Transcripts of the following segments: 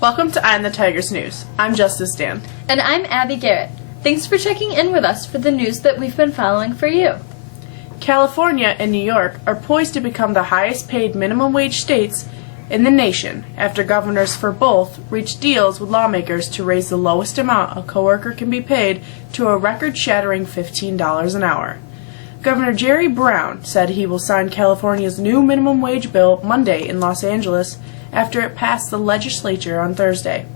Welcome to Eye on the Tigers News. I'm Justice Dan. And I'm Abby Garrett. Thanks for checking in with us for the news that we've been following for you. California and New York are poised to become the highest paid minimum wage states in the nation after governors for both reached deals with lawmakers to raise the lowest amount a coworker can be paid to a record-shattering $15 an hour. Governor Jerry Brown said he will sign California's new minimum wage bill Monday in Los Angeles after it passed the legislature on Thursday.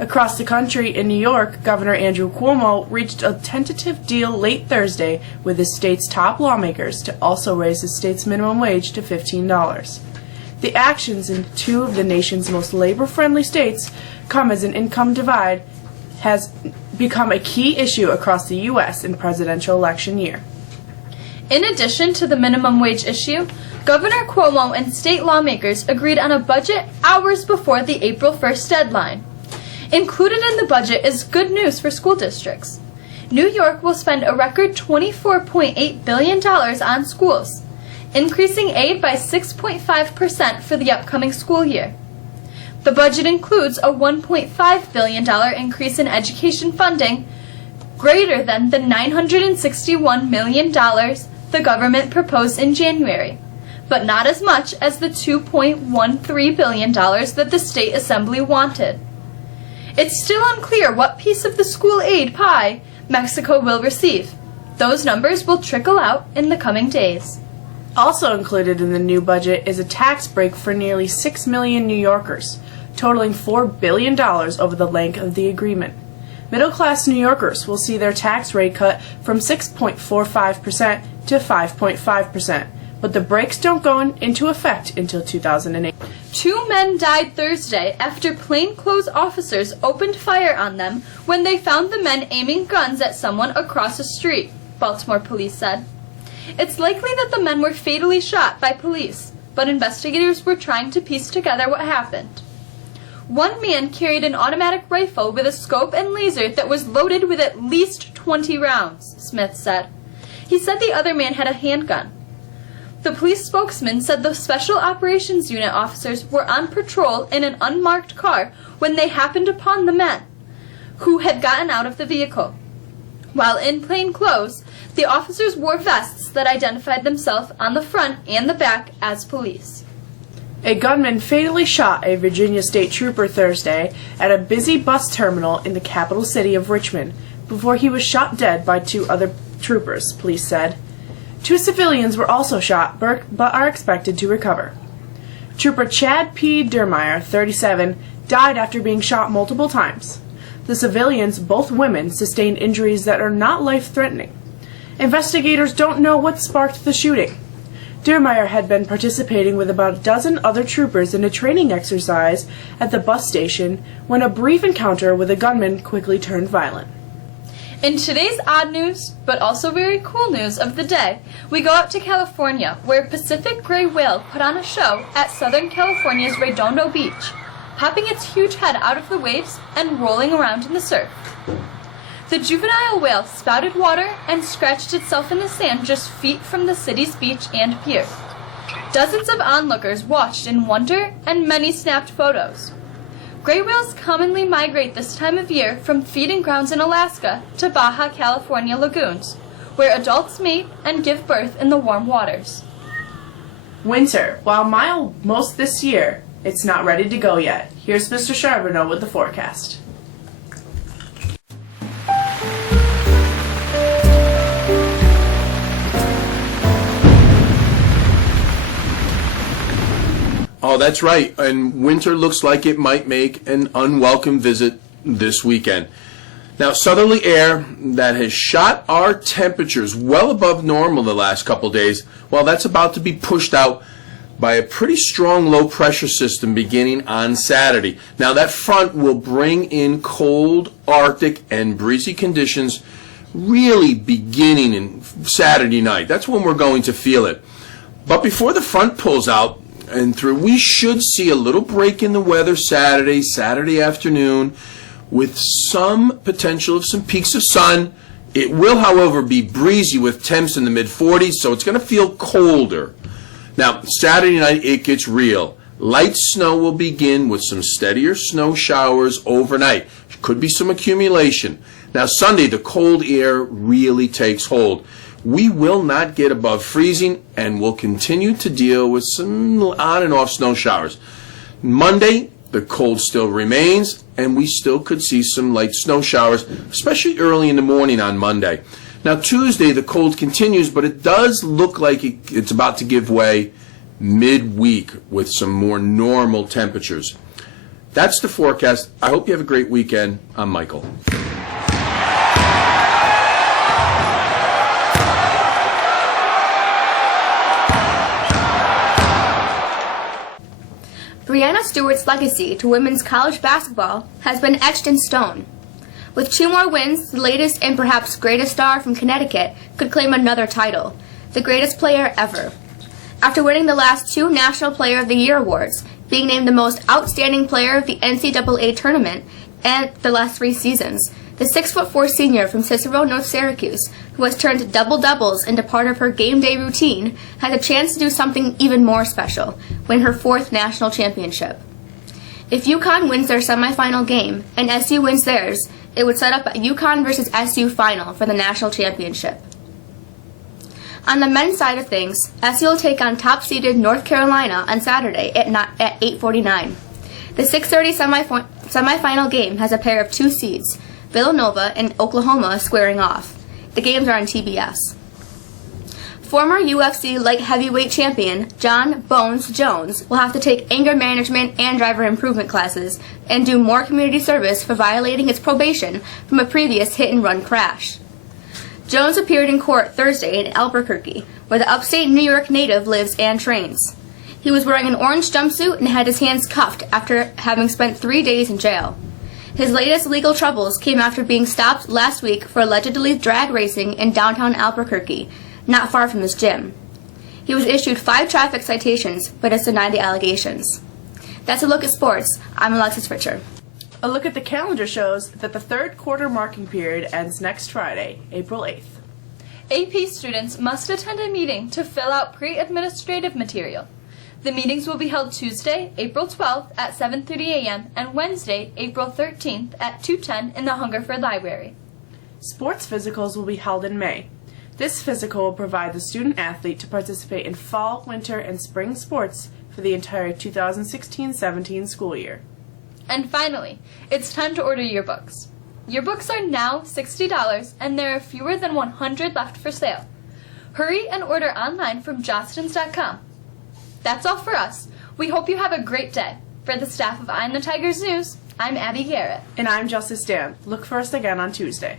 Across the country, in New York, Governor Andrew Cuomo reached a tentative deal late Thursday with the state's top lawmakers to also raise the state's minimum wage to $15. The actions in two of the nation's most labor-friendly states come as an income divide has become a key issue across the U.S. in presidential election year. In addition to the minimum wage issue, Governor Cuomo and state lawmakers agreed on a budget hours before the April 1st deadline. Included in the budget is good news for school districts. New York will spend a record $24.8 billion on schools, increasing aid by 6.5% for the upcoming school year. The budget includes a $1.5 billion increase in education funding, greater than the $961 million the government proposed in January, but not as much as the $2.13 billion that the state assembly wanted. It's still unclear what piece of the school aid pie Mexico will receive. Those numbers will trickle out in the coming days. Also included in the new budget is a tax break for nearly 6 million New Yorkers, totaling $4 billion over the length of the agreement. Middle-class New Yorkers will see their tax rate cut from 6.45% to 5.5%, but the breaks don't go into effect until 2008. 2 men died Thursday after plainclothes officers opened fire on them when they found the men aiming guns at someone across the street, Baltimore police said. It's likely that the men were fatally shot by police, but investigators were trying to piece together what happened. One man carried an automatic rifle with a scope and laser that was loaded with at least 20 rounds, Smith said. He said the other man had a handgun. The police spokesman said the Special Operations Unit officers were on patrol in an unmarked car when they happened upon the men, who had gotten out of the vehicle. While in plain clothes, the officers wore vests that identified themselves on the front and the back as police. A gunman fatally shot a Virginia state trooper Thursday at a busy bus terminal in the capital city of Richmond before he was shot dead by 2 other troopers, police said. 2 civilians were also shot but are expected to recover. Trooper Chad P. Dermeyer, 37, died after being shot multiple times. The civilians, both women, sustained injuries that are not life-threatening. Investigators don't know what sparked the shooting. Dermeyer had been participating with about a dozen other troopers in a training exercise at the bus station when a brief encounter with a gunman quickly turned violent. In today's odd news, but also very cool news of the day, we go out to California, where Pacific gray whale put on a show at Southern California's Redondo Beach, popping its huge head out of the waves and rolling around in the surf. The juvenile whale spouted water and scratched itself in the sand just feet from the city's beach and pier. Dozens of onlookers watched in wonder and many snapped photos. Gray whales commonly migrate this time of year from feeding grounds in Alaska to Baja California lagoons, where adults mate and give birth in the warm waters. Winter, while mild most this year, it's not ready to go yet. Here's Mr. Charbonneau with the forecast. Oh, that's right. And winter looks like it might make an unwelcome visit this weekend. Now, southerly air that has shot our temperatures well above normal the last couple days, well, that's about to be pushed out by a pretty strong low-pressure system beginning on Saturday. Now, that front will bring in cold, Arctic, and breezy conditions really beginning in Saturday night. That's when we're going to feel it. But before the front pulls out and through, we should see a little break in the weather Saturday afternoon, with some potential of some peaks of sun. It will, however, be breezy with temps in the mid-40s, so it's going to feel colder. Now, Saturday night, it gets real. Light snow will begin with some steadier snow showers overnight. Could be some accumulation. Now Sunday, the cold air really takes hold. We will not get above freezing and will continue to deal with some on and off snow showers. Monday, the cold still remains, and we still could see some light snow showers, especially early in the morning on Monday. Now Tuesday, the cold continues, but it does look like it's about to give way midweek with some more normal temperatures. That's the forecast. I hope you have a great weekend. I'm Michael. Breanna Stewart's legacy to women's college basketball has been etched in stone. With 2 more wins, the latest and perhaps greatest star from Connecticut could claim another title, the greatest player ever. After winning the last 2 National Player of the Year awards, being named the most outstanding player of the NCAA tournament and the last 3 seasons, the 6'4" senior from Cicero, North Syracuse, who has turned double-doubles into part of her game day routine, has a chance to do something even more special, win her 4th national championship. If UConn wins their semifinal game and SU wins theirs, it would set up a UConn versus SU final for the national championship. On the men's side of things, SU will take on top-seeded North Carolina on Saturday at 8:49. The 6:30 semifinal game has a pair of 2 seeds, Villanova and Oklahoma, squaring off. The games are on TBS. Former UFC light heavyweight champion John Bones Jones will have to take anger management and driver improvement classes and do more community service for violating his probation from a previous hit-and-run crash. Jones appeared in court Thursday in Albuquerque, where the upstate New York native lives and trains. He was wearing an orange jumpsuit and had his hands cuffed after having spent 3 days in jail. His latest legal troubles came after being stopped last week for allegedly drag racing in downtown Albuquerque, not far from his gym. He was issued 5 traffic citations, but has denied the allegations. That's a look at sports. I'm Alexis Fritcher. A look at the calendar shows that the 3rd quarter marking period ends next Friday, April 8th. AP students must attend a meeting to fill out pre-administrative material. The meetings will be held Tuesday, April 12th at 7:30 a.m. and Wednesday, April 13th at 2:10 in the Hungerford Library. Sports physicals will be held in May. This physical will provide the student-athlete to participate in fall, winter, and spring sports for the entire 2016-17 school year. And finally, it's time to order yearbooks. Yearbooks are now $60 and there are fewer than 100 left for sale. Hurry and order online from jostens.com. That's all for us. We hope you have a great day. For the staff of Eye on the Tigers News, I'm Abby Garrett. And I'm Justice Dan. Look for us again on Tuesday.